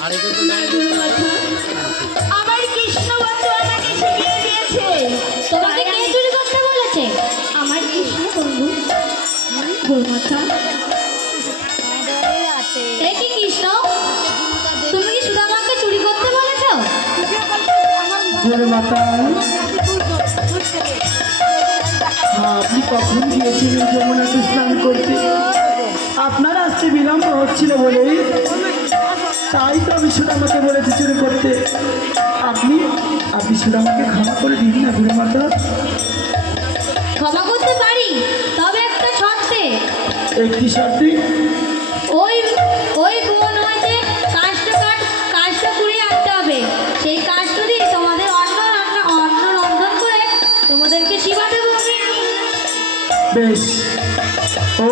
আমার কৃষ্ণ বন্ধু আমাকে শিখিয়ে দিয়েছে। তোমাকে কে চুরি করতে বলেছে? আমার কৃষ্ণ বন্ধু। গুরুমাথা এ কি কৃষ্ণ? তুমি কি সুদামাকে চুরি করতে বলেছ? গুরু আপনি কখন গিয়েছিলেন স্নান করতে? আপনার আসতে বিলম্ব হচ্ছিল বলেই তাই তো আমি সুদামাকে বলেছি চুরি করতে। আপনি আপনি সুদামাকে ক্ষমা করে দিন না গুরু মাতা। ক্ষমা করতে পারি তবে একটা শর্তে। একটি শর্তে? ওই ওই বোন হয়েছে কাষ্ট কাঠ কাষ্ট কুড়িয়ে আনতে হবে। সেই কাষ্ট দিয়ে তোমাদের অন্ন রান্না অন্ন রন্ধন করে তোমাদেরকে সেবা দেবো বেশ। ও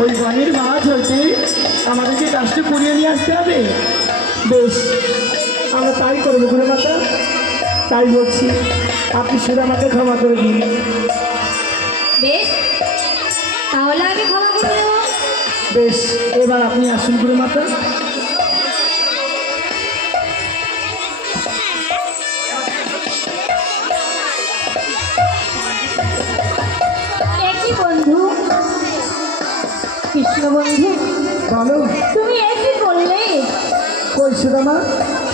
ওই বনের মাছ হইতে আমাদেরকে কাজটা করিয়ে নিয়ে আসতে হবে। বেশ আমরা তাই করব গুরু মাতা তাই বলছি। আপনি শুধু আমাকে ক্ষমা করে দিন। বেশ তাহলে আমি ক্ষমা করে দেবো। বেশ এবার আপনি আসুন গুরু মাতা। বন্ধু? বন্ধু? বলো তুমি একই করলে কই সুদামা?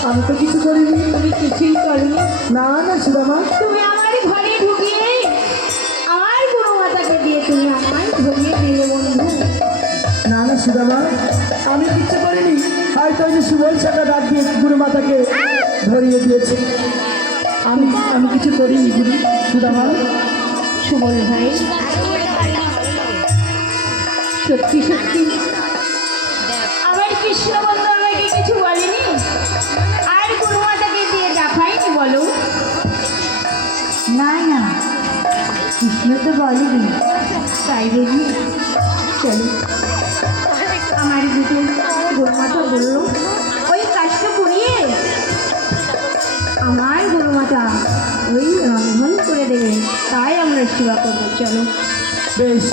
আমি তো কিছু করিনি। তুমি কিছুই করনি। না না সুদামা। তুমি আমার ঘরে ঢুকিয়ে আমার গুরুমাতাকে দিয়ে তুমি আমায় ধরিয়ে দিলে বন্ধু। না না সুদামা। আমি কিচ্ছু করিনি। হয়তো ওই যে সুবল সাটা ডাক দিয়ে গুরু মাতাকে ধরিয়ে দিয়েছে। আমি আমি কিছু করিনি গুরু সুদামা? সুবল ভাই সত্যি সত্যি। আমার কৃষ্ণ বন্ধু আমাকে কিছু বলেনি? আর গুরুমাতাকে দিয়ে দেখায়নি বলো? না না। কৃষ্ণ তো বলেনি। তাই বুঝি চলো। আমার দুটো গুরুমাতা বলল, ওই কাজটা করিয়ে আমার গুরুমাতা ওই রন্ধন করে দেবে। তাই আমরা সেবা করব। চলো। বেশ,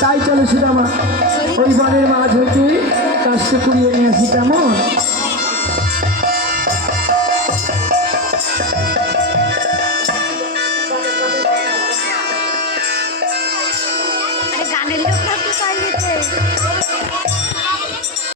তাই চলে শুধু আমার পরিবারের মাঝ হইতে কাজটা করিয়ে নিয়ে আসি, কেমন? গানের লোক